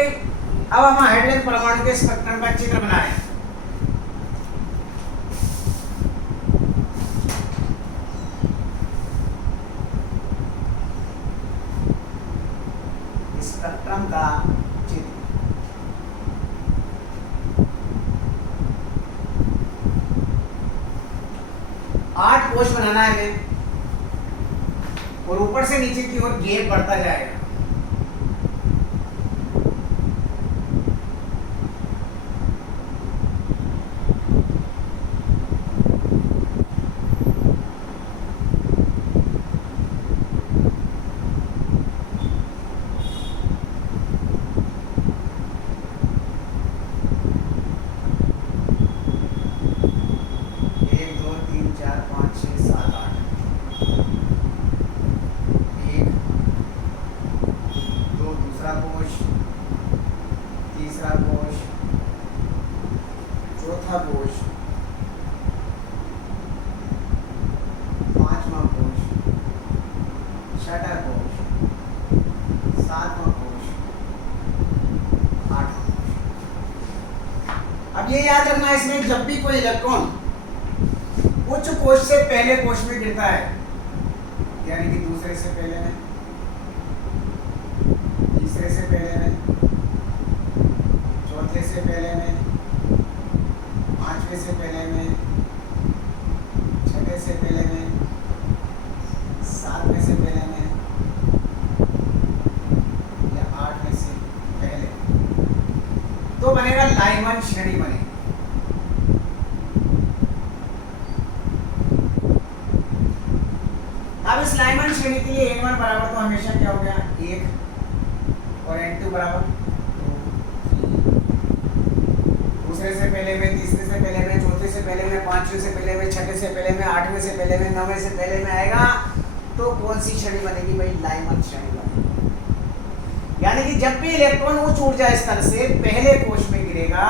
गई। अब हम हाइड्रोजन परमाणु के स्पेक्ट्रम का चित्र बना रहे हैं। स्पेक्ट्रम का चित्र। आठ कोश बनाना है हमें और ऊपर से नीचे की ओर गैप बढ़ता जाएगा। चौथा कोश, पांचवा कोश, छठा कोश, सातवां कोश, आठवां कोश। अब ये याद रखना, इसमें जब भी कोई इलेक्ट्रॉन उच्च कोश से पहले कोश में गिरता है, यानी कि दूसरे से पहले में, तीसरे से पहले में, चौथे से पहले में, पांचवे से पहले में, छठे से पहले में, सातवें से पहले में या आठवें से पहले, तो बनेगा लाइमन श्रेणी बनेगी। अब इस लाइमन श्रेणी के लिए n1 बराबर तो हमेशा क्या हो गया, 1 और n2 बराबर 2, 3। दूसरे से पहले में, तीसरे से पहले में, चौथे से पहले में, पांचवें से पहले में, छठे से पहले में, आठवें से पहले में, नौवें से पहले में आएगा तो कौन सी श्रेणी बनेगी भाई, लाइमन श्रेणी बनेगी। यानी कि जब भी इलेक्ट्रॉन उच्च ऊर्जा स्तर से पहले कोश में गिरेगा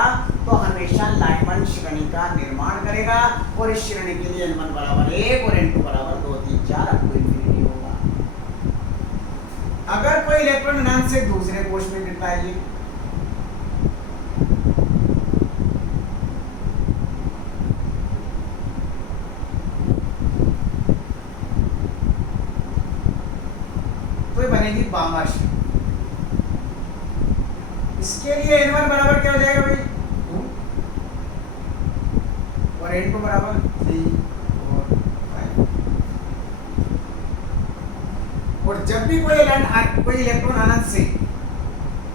तो हमेशा लाइमन श्रेणी का निर्माण करेगा और इस श्रेणी के लिए n1 बराबर 1 और n2 बराबर 2, 3, 4 अप टू इंफिनिटी होगा। अगर कोई इलेक्ट्रॉन अनंत से दूसरे कोश में गिरता है, ये तो बनेगी बामर श्रेणी। इसके लिए n1 बराबर क्या हो जाएगा भाई, 2 और n2 बराबर 3 और 5। और जब भी कोई इलेक्ट्रॉन अनंत से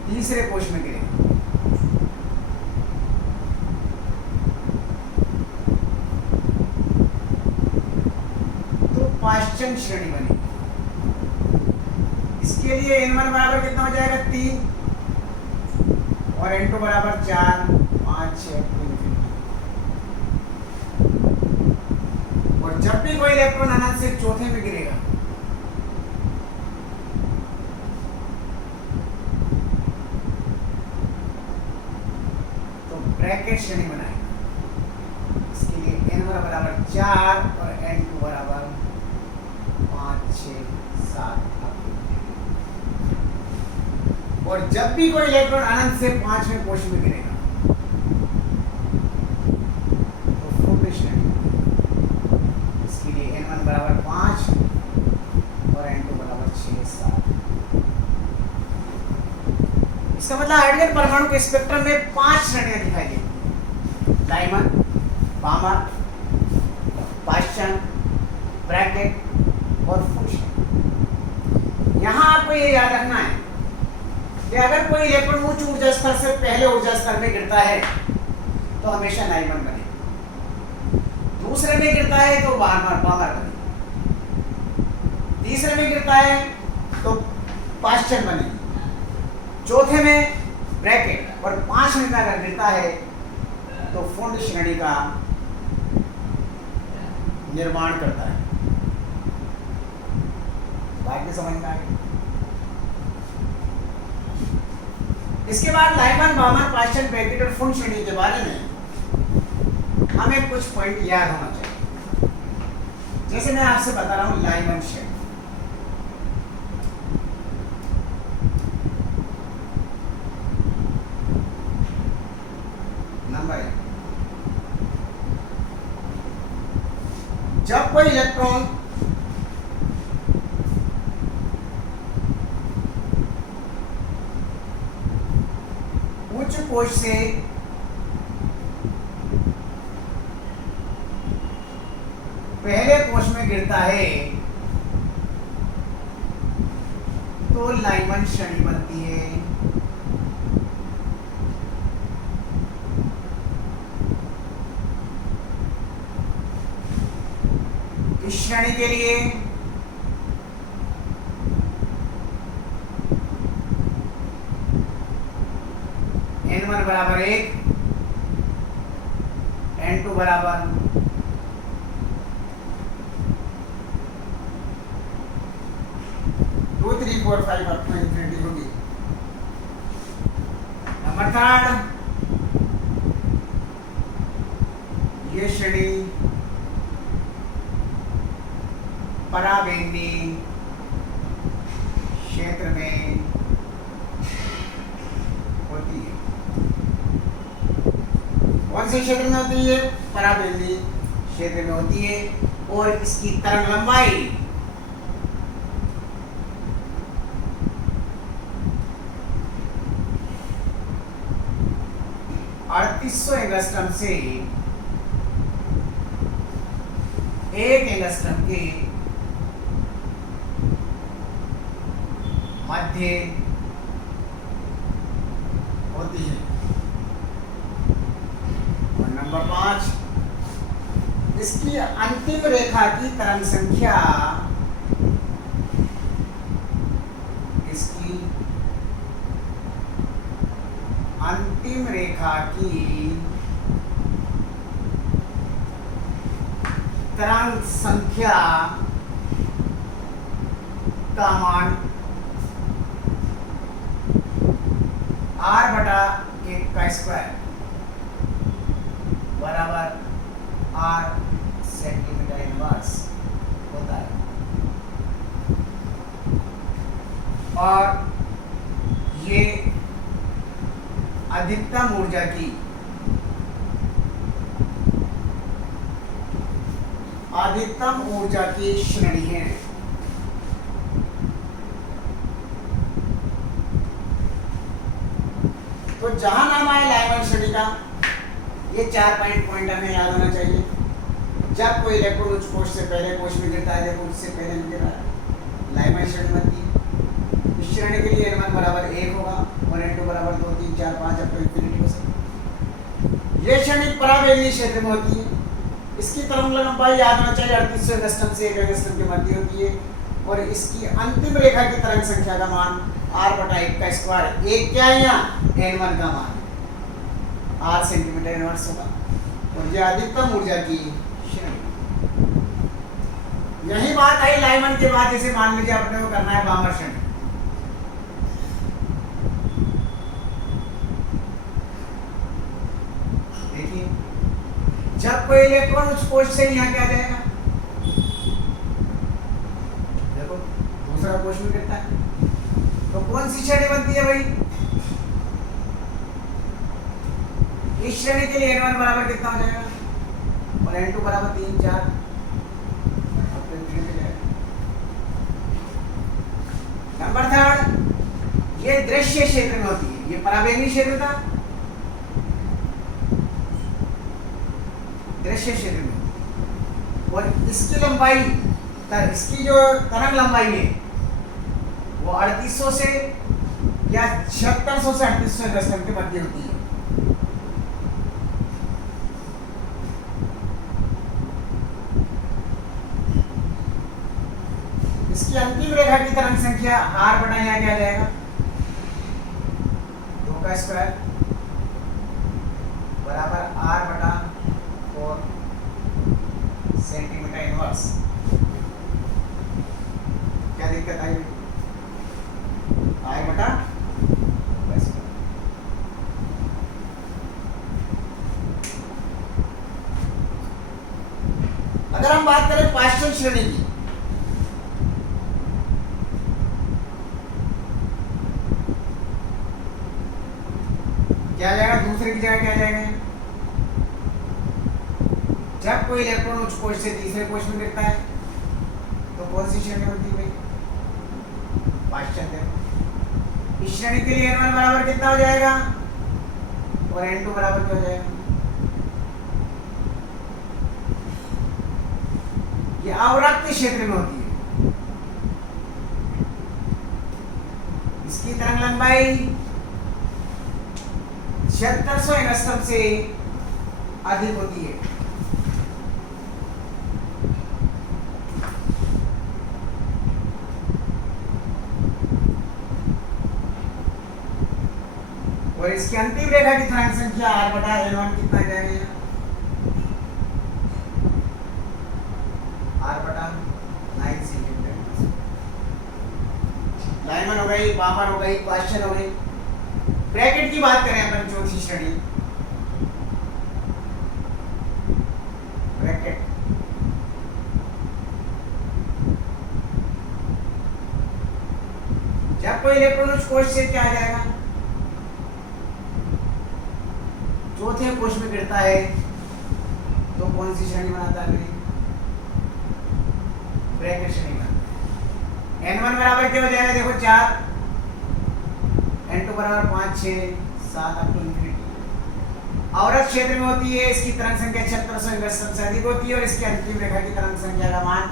तीसरे कोश में गिरे तो पाश्चन श्रेणी बनेगी। इसके लिए n1 बराबर कितना हो जाएगा, 3 और n2 बराबर 4, 5, 6 और जब भी कोई इलेक्ट्रॉन अनंत से चौथे में गिरेगा तो ब्रैकेट श्रेणी बनाएगा। इसके लिए n1 बराबर 4 और n2 बराबर 5, 6, 7। और जब भी कोई इलेक्ट्रॉन अनंत से पांचवें कोश में गिरेगा तो फूड श्रेणी। इसके लिए n1 बराबर 5 और n2 बराबर 6, 7। इसका मतलब हाइड्रोजन परमाणु के स्पेक्ट्रम में 5 श्रेणियां दिखाई देंगी, लाइमन, बामर, पाश्चन, ब्रैकेट और फूड श्रेणी। यहां आपको ये याद रखना है कि अगर कोई इलेक्ट्रॉन उच्च ऊर्जा स्तर से पहले ऊर्जा स्तर में गिरता है तो हमेशा लाइमन बनेगा, दूसरे में गिरता है तो बामर बनेगा, तीसरे में गिरता है तो पाश्चन बनेगी, चौथे में ब्रैकेट और पांचवें में अगर गिरता है तो फुंड श्रेणी का निर्माण करता है। बात में समझ में आ गई। इसके बाद लाइमन, बामर, पाश्चन, ब्रैकेट और फुंड श्रेणी के बारे में हमें कुछ पॉइंट याद होना चाहिए। जैसे मैं आपसे बता रहा हूं लाइमन श्रेणी, नंबर है, जब कोई इलेक्ट्रॉन उच्च कोश से पहले कोश में गिरता है तो लाइमन श्रेणी बनती है। इस श्रेणी के लिए n1 बराबर 1, n2 बराबर 2, 3, 4, 5 अप टू इंफिनिटी होगी। नंबर थर्ड, ये श्रेणी पराबैंगनी क्षेत्र में होती है। कौन से क्षेत्र में होती है? पराबैंगनी क्षेत्र में होती है। और इसकी तरंग लंबाई 3800 एंगस्ट्रॉम से 1 एंगस्ट्रॉम के मध्य होती है। और नंबर 5, इसकी अंतिम रेखा की तरंग संख्या, इसकी अंतिम रेखा की तरंग संख्या का मान r/1 का स्क्वायर बराबर r सेंटीमीटर इनवर्स होता है। और ये अधिकतम ऊर्जा की श्रेणी है। तो जहां नाम आए लाइमन श्रेणी का, ये 4 पॉइंट हमें याद होना चाहिए। जब कोई इलेक्ट्रॉन उच्च कोश से पहले कोश में गिरता है, देखो उससे पहले नहीं गिर रहा है, लाइमन श्रेणी बनती है। इस श्रेणी के लिए n1 बराबर 1 होगा और n2 बराबर 2, 3, 4, 5 अप टू इंफिनिटी हो सकता है। ये श्रेणी पराबैंगनी क्षेत्र में होती है। इसकी तरंग लंबाई याद होना चाहिए 3800 एंगस्ट्रॉम से 1 एंगस्ट्रॉम के मध्य होती है। और इसकी अंतिम रेखा की तरंग संख्या का मान r/1 का स्क्वायर, 1 क्या है यहाँ? n1 का मान r सेंटीमीटर इनवर्स होगा। और ये अधिकतम ऊर्जा की श्रेणी। यही बात आई लाइमन के बाद, जैसे मान लीजिए अपने को करना है बामर श्रेणी। देखिए, जब कोई इलेक्ट्रॉन उच्च कोश से यहाँ क्या जाएगा, देखो दूसरा कोश में गिरता है, तो कौन सी श्रेणी बनती है भाई? इस श्रेणी के लिए n1 बराबर कितना हो जाएगा और n2 बराबर 3, 4। नंबर थर्ड, ये दृश्य क्षेत्र में होती है। ये पराबैंगनी क्षेत्र था, दृश्य क्षेत्र में। और इसकी लंबाई, इसकी जो तरंग लंबाई है वो 3800 से या 7600 से 3800 एंगस्ट्रॉम के मध्य होती है। इसकी अंतिम रेखा की तरंग संख्या r/, यहाँ क्या जाएगा? 2 का स्क्वायर बराबर r/4 सेंटीमीटर इनवर्स। क्या दिक्कत आई? बस। अगर हम बात करें पार्शियल श्रेणी की, क्या जाएगा? दूसरे की जगह क्या जाएगा? जब कोई इलेक्ट्रॉन उच्च कोश से तीसरे कोश में गिरता है तो कौन सी श्रेणी होती है भाई? पाश्चात्य। इस श्रेणी के लिए n1 बराबर कितना हो जाएगा और n2 बराबर क्या हो जाएगा? ये अवरक्त क्षेत्र में होती है। इसकी तरंग लंबाई 7600 एंगस्ट्रॉम से अधिक होती है। और इसकी अंतिम रेखा की तरंग संख्या r/n1 कितना जाएगा? r/9 centimetre. लाइमन हो गई, बामर हो गई, क्वेश्चन हो गई। ब्रैकेट की बात करें अपन चौथी श्रेणी, ब्रैकेट जब कोई इलेक्ट्रॉन उस कोश से क्या आ जाएगा? चौथे कोश में गिरता है तो कौन सी श्रेणी बनाता है? ब्रैकेट श्रेणी बनाता है। n1 बराबर क्या हो जाएगा? देखो 4, n2 बराबर 5, 6, 7 अप टू इंफिनिटी। अवरक्त क्षेत्र में होती है। इसकी तरंग संख्या 7600 एंगस्ट्रॉम से अधिक होती है और इसकी अंतिम रेखा की तरंग संख्या का मान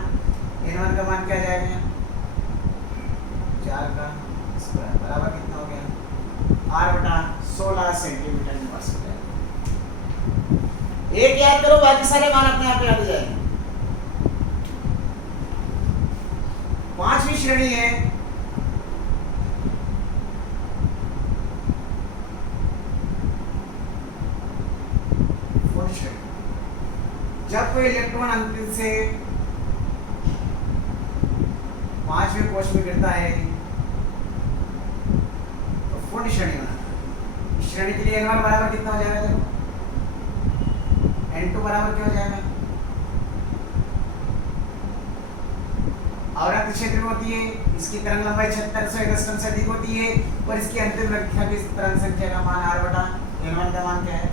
n1 का मान क्या जाएगा? 4 का स्क्वायर बराबर कितना हो गया? r/16 सेंटीमीटर पर स्क्वायर। एक याद करो, बाकी सारे मान अपने आप याद हो जाएंगे। पांचवी श्रेणी है फोर्थ श्रेणी। जब कोई इलेक्ट्रॉन अंतिम से पांचवें कोश में गिरता है तो फोर्थ श्रेणी बनाता है। इस श्रेणी के लिए n1 बराबर कितना हो जाएगा? देखो n2 बराबर क्या हो जाएगा? अवरक्त क्षेत्र में होती है। इसकी तरंग लंबाई 7600 एंगस्ट्रॉम से अधिक होती है और इसकी अंतिम रेखा की तरंग संख्या का मान r/n1 का मान क्या है?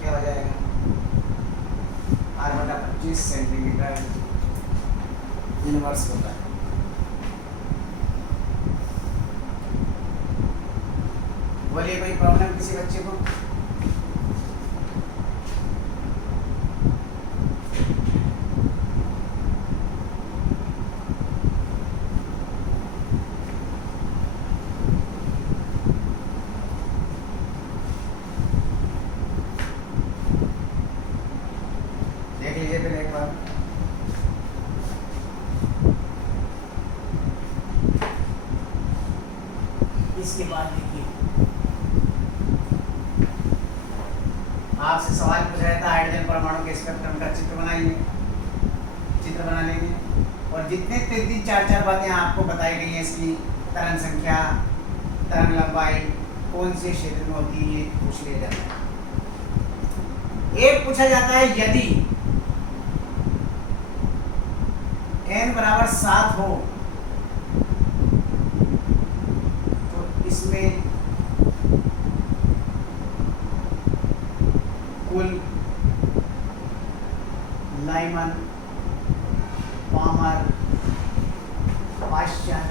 क्या हो जाएगा? r/25 सेंटीमीटर इनवर्स होता है। बोलिए कोई प्रॉब्लम किसी बच्चे को? देख लीजिए पहले एक बार। इसके बाद देखिए आपसे सवाल पूछ रहा था हाइड्रोजन परमाणु के स्पेक्ट्रम का चित्र बनाइए। चित्र बना लेंगे और जितने 3-4 बातें आपको बताई गई हैं, इसकी तरंग संख्या, तरंग लंबाई, कौन से क्षेत्र में होती है, पूछ लिया जाता है। एक पूछा जाता है यदि n बराबर 7 हो तो इसमें कुल लाइमन, पामर, पाश्चन,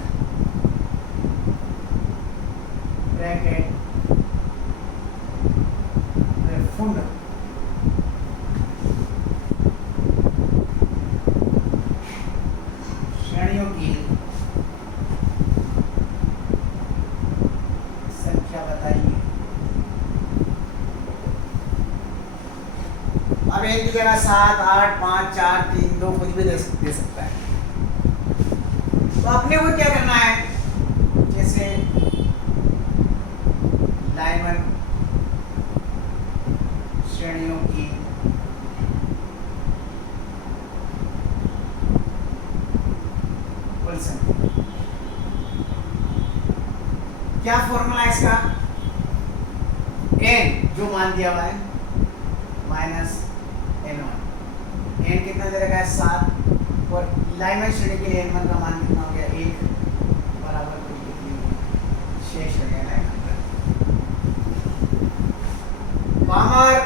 ब्रैकेट, फुंड श्रेणियों की संख्या बताइए। अब एक की जगह 7, 8, 5, 4, 3, 2 कुछ भी दे सकता है। तो अपने को क्या करना है? जैसे लाइमन श्रेणियों की कुल संख्या, क्या फॉर्मूला है इसका? n जो मान दिया हुआ है माइनस n1। n कितना दे रखा है? 7 और लाइमन श्रेणी के लिए n1 का मान कितना हो गया? 1 बराबर शेष हो गया लाइमन का। पामर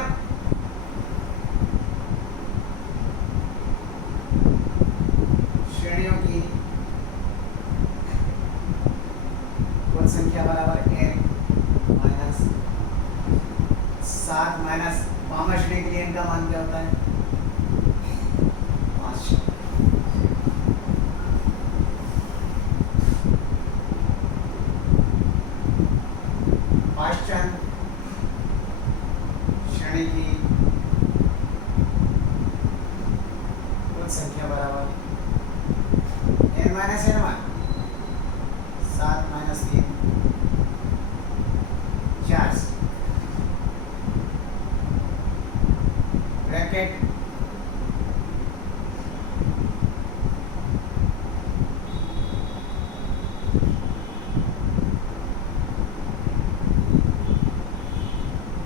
कौन संख्या बराबर n माइनस 7 माइनस 5 श्रेणी के लिए n का मान क्या होता है 5। 5 चंद श्रेणी की कुल संख्या बराबर n minus n1 7 minus 3 4 bracket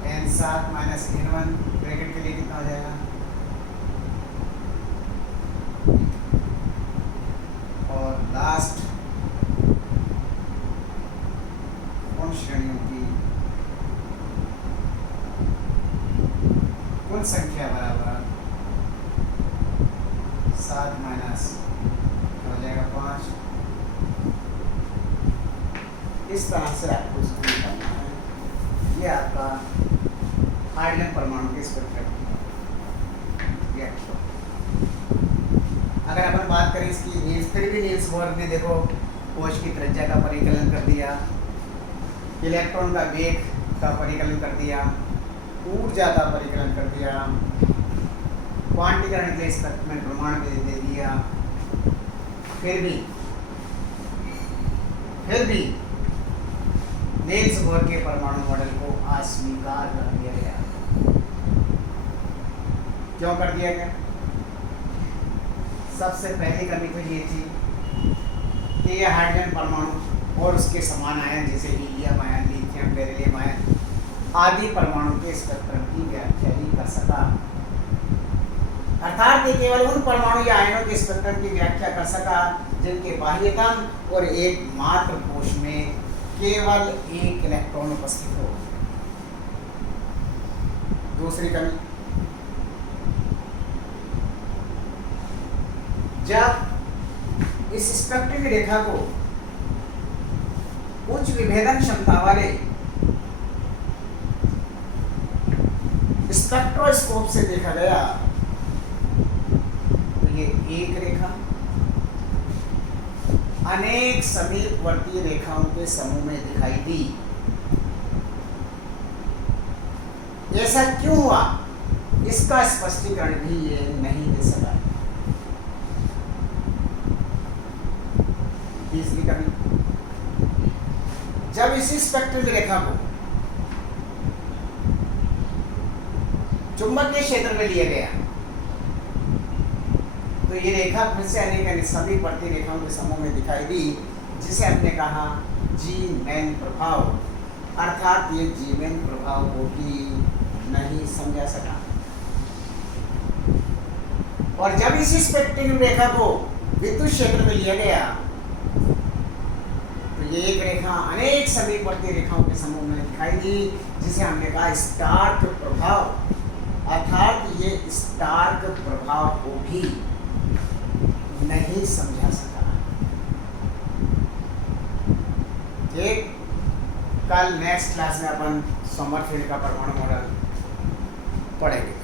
n 7 minus n1 bracket के लिए कितना हो जाएगा और लास्ट उन श्रेणियों की कुल संख्या बराबर 7 माइनस हो जाएगा 5। इस तरह से आपको इसको निकालना है। ये आपका हाइड्रोजन परमाणु के स्पेक्ट्रम की व्याख्या। अगर अपन बात करें इसकी फिर भी नील्स बोर ने देखो कोश की त्रिज्या का परिकलन कर दिया, इलेक्ट्रॉन का वेग का परिकलन कर दिया, ऊर्जा का परिकलन कर दिया, क्वांटीकरण के स्पेक्ट्रम में प्रमाण दे दिया, फिर भी नील्स बोर के परमाणु मॉडल को अस्वीकार कर दिया गया। क्यों कर दिया गया? सबसे पहली कमी तो ये थी कि यह हाइड्रोजन परमाणु और उसके समान आयन जैसे helium ion, lithium, beryllium ion आदि परमाणु के स्पेक्ट्रम की व्याख्या ही कर सका। अर्थात ये केवल उन परमाणु या आयनों के स्पेक्ट्रम की व्याख्या कर सका जिनके बाह्यतम और एकमात्र कोश में केवल एक इलेक्ट्रॉन उपस्थित हो। दूसरी कमी, जब इस स्पेक्ट्रम की रेखा को उच्च विभेदन क्षमता वाले स्पेक्ट्रोस्कोप से देखा गया तो ये एक रेखा अनेक समीपवर्ती रेखाओं के समूह में दिखाई दी। ऐसा क्यों हुआ, इसका स्पष्टीकरण भी ये नहीं दे सका। तीसरी कमी, जब इसी स्पेक्ट्रम की रेखा को चुंबकीय क्षेत्र में लिया गया तो ये रेखा फिर से अनेक समीपवर्ती रेखाओं के समूह में दिखाई दी, जिसे हमने कहा जी-मैन प्रभाव। अर्थात ये जी-मैन प्रभाव को भी नहीं समझा सका। और जब इसी स्पेक्ट्रम रेखा को विद्युत क्षेत्र में लिया गया तो ये एक रेखा अनेक समीपवर्ती रेखाओं के समूह में दिखाई दी, जिसे हमने कहा स्टार्क प्रभाव। अर्थात ये स्टार्क प्रभाव को भी नहीं समझा सका। एक कल नेक्स्ट क्लास में अपन समरफील्ड का परमाणु मॉडल पढ़ेंगे।